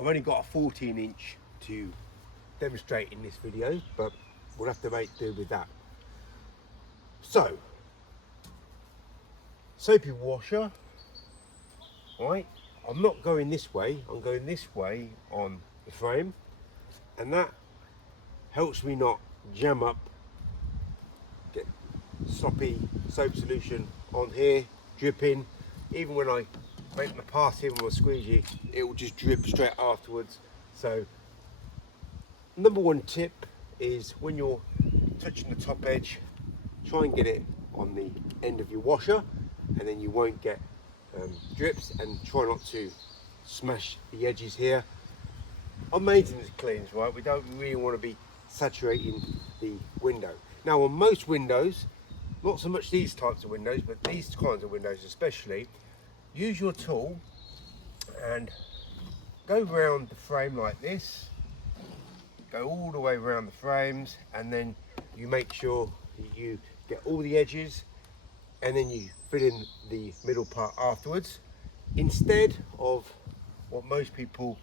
I've only got a 14-inch to demonstrate in this video, but we'll have to make do with that. So, soapy washer, right? I'm not going this way, I'm going this way on the frame, and that helps me not jam up, get sloppy soap solution on here, dripping. Even when I make my pass in with my squeegee, it will just drip straight afterwards. So, number one tip is when you're touching the top edge, try and get it on the end of your washer, and then you won't get drips, and try not to smash the edges here. On maintenance cleans, right, we don't really want to be saturating the window. Now on most windows, not so much these types of windows, but these kinds of windows especially, use your tool and go around the frame like this, go all the way around the frames, and then you make sure that you get all the edges, and then you fill in the middle part afterwards. Instead of what most people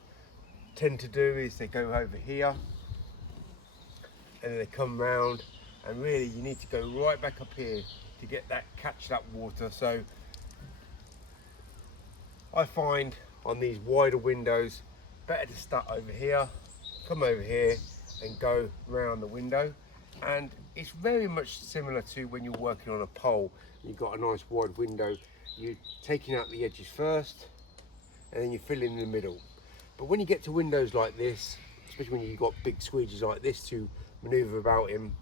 tend to do is they go over here and then they come round, and really you need to go right back up here to get that, catch that water. So I find on these wider windows better to start over here, come over here and go round the window. And it's very much similar to when you're working on a pole. You've got a nice wide window, you're taking out the edges first and then you fill in the middle. But when you get to windows like this, especially when you've got big squeegees like this to maneuver about in,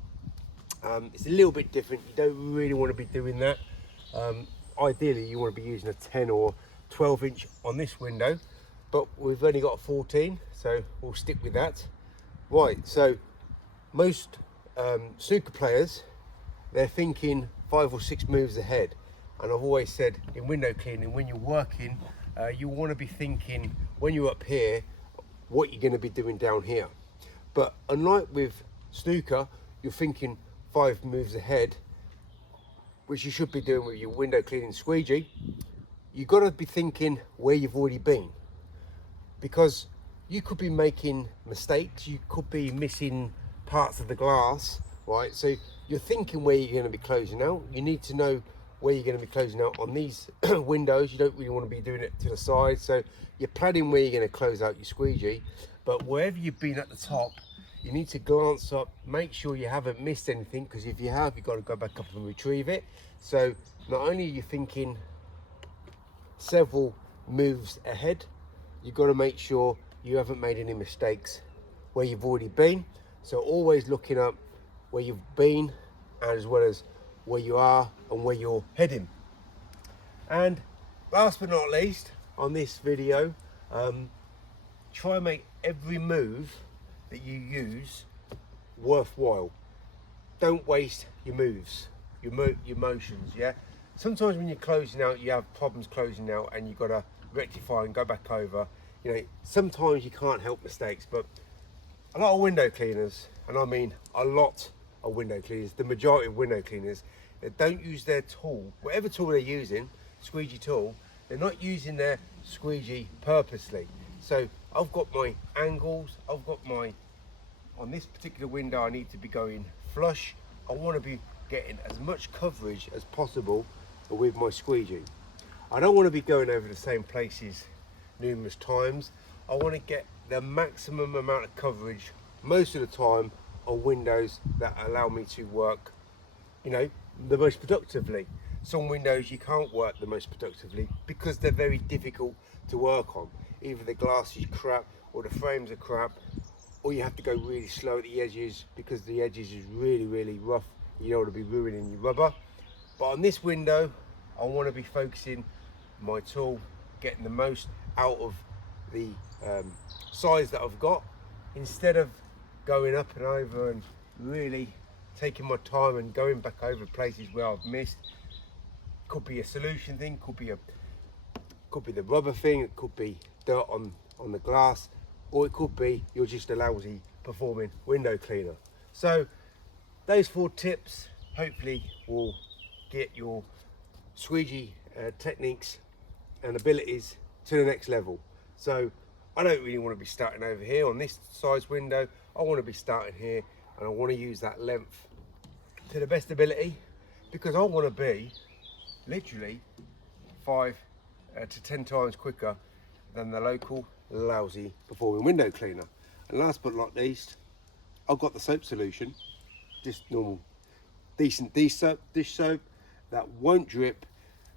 it's a little bit different. You don't really want to be doing that. Ideally you want to be using a 10 or 12-inch on this window, but we've only got a 14, so we'll stick with that. Right, so most snooker players, they're thinking 5 or 6 moves ahead, and I've always said in window cleaning, when you're working, you want to be thinking when you're up here what you're going to be doing down here. But unlike with snooker, you're thinking 5 moves ahead, which you should be doing with your window cleaning squeegee. You've got to be thinking where you've already been, because you could be making mistakes, you could be missing parts of the glass, right? So you're thinking where you're going to be closing out. You need to know where you're going to be closing out on these windows. You don't really want to be doing it to the side, so you're planning where you're going to close out your squeegee. But wherever you've been at the top, you need to glance up, make sure you haven't missed anything, because if you have, you've got to go back up and retrieve it. So not only are you thinking several moves ahead, you've got to make sure you haven't made any mistakes where you've already been. So always looking up where you've been, as well as where you are and where you're heading. And last but not least, on this video, try and make every move that you use worthwhile. Don't waste your moves, your motions, yeah? Sometimes when you're closing out, you have problems closing out and you've got to rectify and go back over. You know, sometimes you can't help mistakes, but a lot of window cleaners, and I mean a lot of window cleaners, the majority of window cleaners, they don't use their tool, whatever tool they're using, squeegee tool, they're not using their squeegee purposely. So I've got my angles, I've got my, on this particular window I need to be going flush. I want to be getting as much coverage as possible with my squeegee. I don't want to be going over the same places numerous times. I want to get the maximum amount of coverage most of the time on windows that allow me to work, you know, the most productively. Some windows you can't work the most productively because they're very difficult to work on. Either the glass is crap or the frames are crap, or you have to go really slow at the edges because the edges is really rough. You don't want to be ruining your rubber. But on this window, I want to be focusing my tool, getting the most out of the size that I've got, instead of going up and over and really taking my time and going back over places where I've missed. Could be a solution thing, could be the rubber thing, it could be dirt on the glass, or it could be you're just a lousy performing window cleaner. So those 4 tips hopefully will get your squeegee techniques and abilities to the next level. So I don't really want to be starting over here on this size window. I want to be starting here, and I want to use that length to the best ability, because I want to be literally 5 to 10 times quicker than the local lousy performing window cleaner. And last but not least, I've got the soap solution, just normal decent dish soap that won't drip,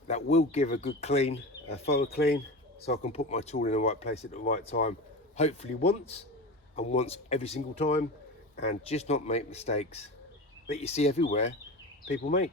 that will give a good clean, a thorough clean, so I can put my tool in the right place at the right time, hopefully once, and once every single time, and just not make mistakes that you see everywhere people make.